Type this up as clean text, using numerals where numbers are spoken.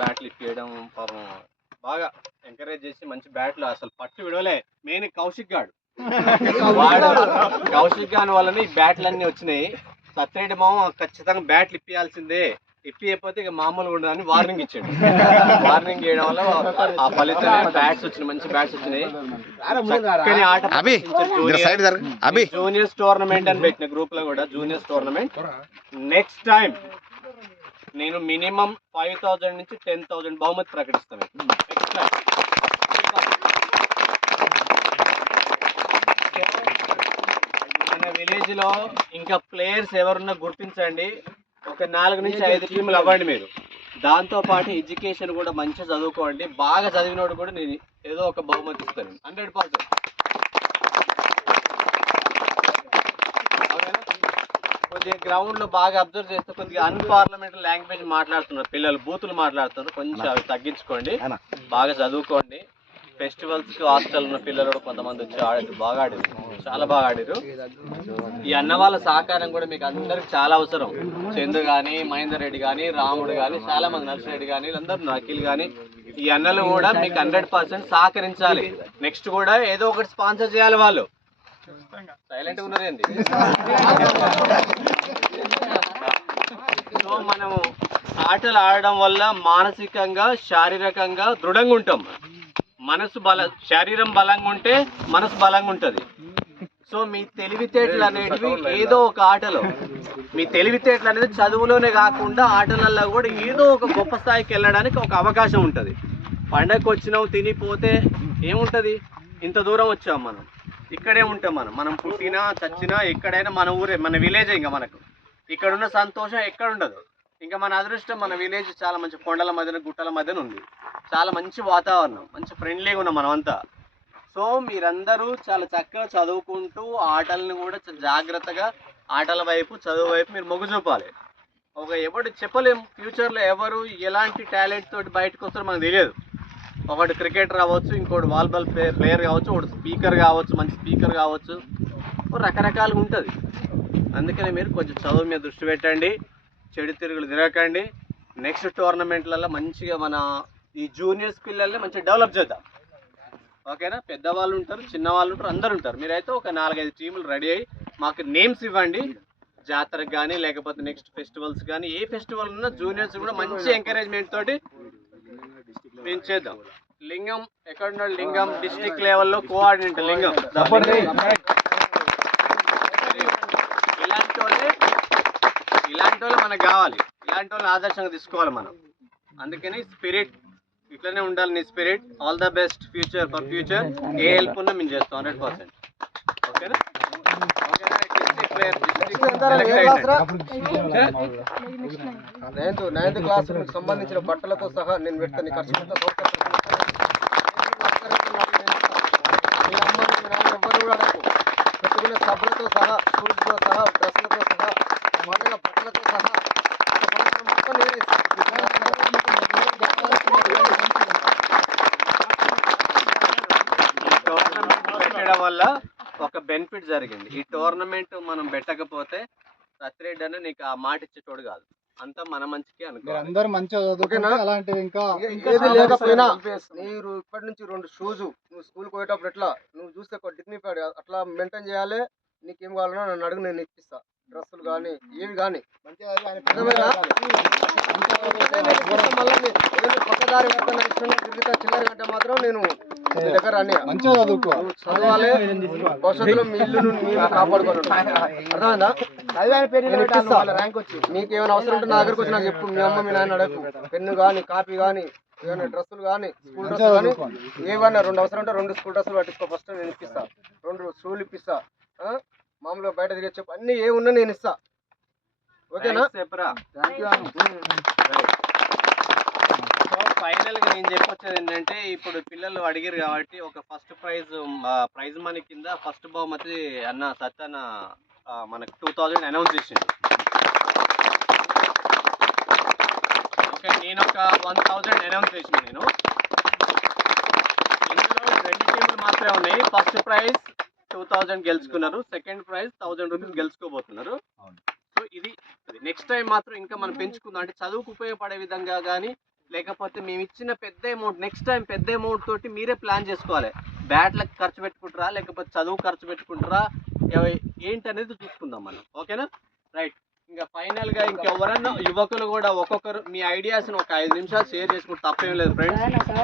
బ్యాట్లు ఇప్పించడం పాపం బాగా ఎంకరేజ్ చేసి మంచి బ్యాట్లు అసలు పట్టు విడవలే. మెయిన్ కౌశిక్ గాడు కౌశిక్ గాని వల్లనే ఈ బ్యాట్లు అన్ని వచ్చినాయి. సత్యరెడ్డి మామ ఖచ్చితంగా బ్యాట్లు ఇప్పియాల్సిందే, ఇప్పియకపోతే ఇక మామూలుగా ఉండదని వార్నింగ్ ఇచ్చాడు. వార్నింగ్ చేయడం వల్ల ఆ ఫలితమే బ్యాట్స్ వచ్చినాయి, మంచి బ్యాట్స్ వచ్చినాయి. జూనియర్స్ టోర్నమెంట్ అని పెట్టిన గ్రూప్ లో కూడా జూనియర్స్ టోర్నమెంట్. నెక్స్ట్ టైం నేను మినిమం 5,000 నుంచి 10,000 బహుమతి ప్రకటిస్తాను. నెక్స్ట్ టైం మన విలేజ్ లో ఇంకా ప్లేయర్స్ ఎవరున్నా గుర్తించండి. ఒక 4 నుంచి 5 టీములు అవ్వండి మీరు. దాంతో పాటు ఎడ్యుకేషన్ కూడా మంచిగా చదువుకోండి. బాగా చదివినోడు కూడా నేను ఏదో ఒక బహుమతి ఇస్తాను 100%. కొద్దిగా గ్రౌండ్ లో బాగా అబ్జర్వ్ చేస్తే కొద్దిగా అన్పార్లమెంటరీ లాంగ్వేజ్ మాట్లాడుతున్నారు పిల్లలు, బూతులు మాట్లాడుతున్నారు. కొంచెం అవి తగ్గించుకోండి, బాగా చదువుకోండి. ఫెస్టివల్స్ కి హాస్టల్ ఉన్న పిల్లలు కూడా కొంతమంది వచ్చి ఆడారు, బాగా ఆడారు, చాలా బాగా ఆడారు. ఈ అన్న వాళ్ళ సహకారం కూడా మీకు అందరికి చాలా అవసరం. చందు కానీ, మహేందర్ రెడ్డి కానీ, రాముడు కానీ, చాలా మంది నర్సిరెడ్డి కానీ, వీళ్ళందరూ అఖిల్ కానీ, ఈ అన్నలు కూడా మీకు 100% సహకరించాలి. నెక్స్ట్ కూడా ఏదో ఒకటి స్పాన్సర్ చేయాలి. వాళ్ళు సైలెంట్ ఉన్నదేంది. సో మనం ఆటలు ఆడడం వల్ల మానసికంగా, శారీరకంగా దృఢంగా ఉంటాం. శరీరం బలంగా ఉంటే మనసు బలంగా ఉంటుంది. సో మీ తెలివితేటలు అనేటివి ఏదో ఒక ఆటలో, మీ తెలివితేటలు అనేది చదువులోనే కాకుండా ఆటలలో కూడా ఏదో ఒక గొప్ప స్థాయికి వెళ్ళడానికి ఒక అవకాశం ఉంటుంది. పండగకి వచ్చినాం తినిపోతే ఏముంటుంది, ఇంత దూరం వచ్చాం మనం, ఇక్కడే ఉంటాం. మనం పుట్టినా చచ్చినా ఎక్కడైనా మన ఊరే, మన విలేజే. ఇంకా మనకు ఇక్కడున్న సంతోషం ఎక్కడ ఉండదు. ఇంకా మన అదృష్టం మన విలేజ్ చాలా మంచి కొండల మధ్యన, గుట్టల మధ్యన ఉంది. చాలా మంచి వాతావరణం, మంచి ఫ్రెండ్లీగా ఉన్నాం మనమంతా. సో మీరందరూ చాలా చక్కగా చదువుకుంటూ ఆటలను కూడా జాగ్రత్తగా, ఆటల వైపు, చదువు వైపు మీరు మొగ్గు చూపాలి. ఎవరు చెప్పలేము ఫ్యూచర్లో ఎవరు ఎలాంటి టాలెంట్ తోటి బయటకు వస్తారో మనకు తెలియదు. ఒకటి క్రికెటర్ అవ్వచ్చు, ఇంకోటి వాలీబాల్ ప్లేయర్ కావచ్చు, ఒకటి స్పీకర్ కావచ్చు, మంచి స్పీకర్ కావచ్చు, రకరకాలుగా ఉంటుంది. అందుకని మీరు కొంచెం చదువు మీద దృష్టి పెట్టండి, చెడు తిరుగులు తిరగకండి. నెక్స్ట్ టోర్నమెంట్లలో మంచిగా మన ఈ జూనియర్స్ పిల్లల్ని మంచిగా డెవలప్ చేద్దాం. ఓకేనా? పెద్దవాళ్ళు ఉంటారు, చిన్నవాళ్ళు ఉంటారు, అందరు ఉంటారు. మీరైతే ఒక 4-5 టీములు రెడీ అయ్యి మాకు నేమ్స్ ఇవ్వండి. జాతరకు కానీ లేకపోతే నెక్స్ట్ ఫెస్టివల్స్ కానీ, ఏ ఫెస్టివల్ ఉన్నా జూనియర్స్ కూడా మంచి ఎంకరేజ్మెంట్ తోటి మేము చేద్దాం. లింగం ఎక్కడున్నాడు? లింగం డిస్ట్రిక్ట్ లెవెల్లో కోఆర్డినేటర్ లింగం. ఇలాంటి వాళ్ళు మనకు కావాలి, ఇలాంటి వాళ్ళని ఆదర్శంగా తీసుకోవాలి మనం. అందుకని స్పిరిట్ ఇట్లనే ఉండాలి నీ spirit. All the best future for future. A help ఉన్నా మేము చేస్తాం 100%. ఓకేనా? నైన్త్ క్లాస్ సంబంధించిన బట్టలతో సహా నేను పెడతాను. ఖర్చు ఎవరు కూడా అడగకు. పెట్టుకునే సబ్బులతో సహా, షూస్తో సహా, డ్రెస్లతో సహా, వాళ్ళ బట్టలతో సహా మొత్తం నేనే పెట్టడం వల్ల ఒక బెనిఫిట్ జరిగింది. ఈ టోర్నమెంట్ మనం పెట్టకపోతే సత్యరెడ్డి అని నీకు ఆ మాట ఇచ్చేటోడు కాదు. అంతా మన మంచికి అనుకో. అందరూ మంచిగా చదువుకున్నా అలాంటివి ఇంకా ఏది లేకపోయినా మీరు ఇప్పటి నుంచి 2 షూస్ నువ్వు స్కూల్కి పోయేటప్పుడు ఎట్లా నువ్వు చూస్తే ఒక డిగ్నిఫైడ్ అట్లా మెయింటైన్ చేయాలి. నీకేం కావాలన్నా నన్ను అడుగు, నేను ఇప్పిస్తా. డ్రెస్సులు కానీ ఏవి కానీ పక్కదారి తిరుగుతా చిల్లర కంటే మాత్రం నేను దగ్గర అన్ని మంచిగా చదవాలి. భవిష్యత్తులో మీ ఇల్లును మీరు కాపాడుకోవాలి. అర్థమైందా? నీకేమైనా అవసరం ఉంటే నా దగ్గరకు వచ్చి నాకు చెప్పు. మీ అమ్మ మీ నాన్న అడగకు. పెన్ను కానీ, కాపీ కానీ, ఏమైనా డ్రెస్సులు కానీ, స్కూల్ డ్రెస్సులు కానీ ఏమన్నా 2 అవసరం ఉంటే 2 స్కూల్ డ్రెస్సులు పట్టించుకో. ఫస్ట్ నేను ఇప్పిస్తా. 2 షూలు ఇప్పిస్తా. మామూలుగా బయట తిరిగి చెప్పు, అన్ని ఏ ఉన్నా నేను ఇస్తా. ఓకేనా? ఫైనల్ గా నేను చెప్పొచ్చేది ఏంటంటే, ఇప్పుడు పిల్లలు అడిగారు కాబట్టి ఒక ఫస్ట్ ప్రైజ్ మనీ కింద ఫస్ట్ బహుమతి అన్న సత్యన్న మనకు 2000 అనౌన్స్ చేసిండు. ఓకే, నేను ఒక 1000 అనౌన్స్ చేసిన. నేను ఇందులో 2 టీములు మాత్రమే ఉన్నాయి. ఫస్ట్ ప్రైజ్ 2000 గెలుచుకున్నారు, సెకండ్ ప్రైజ్ 1000 రూపీస్ గెలుచుకోబోతున్నారు. సో ఇది నెక్స్ట్ టైం మాత్రం ఇంకా మనం పెంచుకుందాం. అంటే చదువుకు ఉపయోగపడే విధంగా కానీ, లేకపోతే మేము ఇచ్చిన పెద్ద అమౌంట్ నెక్స్ట్ టైం పెద్ద అమౌంట్ తోటి మీరే ప్లాన్ చేసుకోవాలి. బ్యాట్లకు ఖర్చు పెట్టుకుంటారా లేకపోతే చదువు ఖర్చు పెట్టుకుంటారా ఏంటనేది చూసుకుందాం మనం. ఓకేనా? రైట్. ఇంకా ఫైనల్గా ఇంకెవరన్నా యువకులు కూడా ఒక్కొక్కరు మీ ఐడియాస్ని ఒక 5 నిమిషాలు షేర్ చేసుకుంటే తప్పేం లేదు ఫ్రెండ్స్.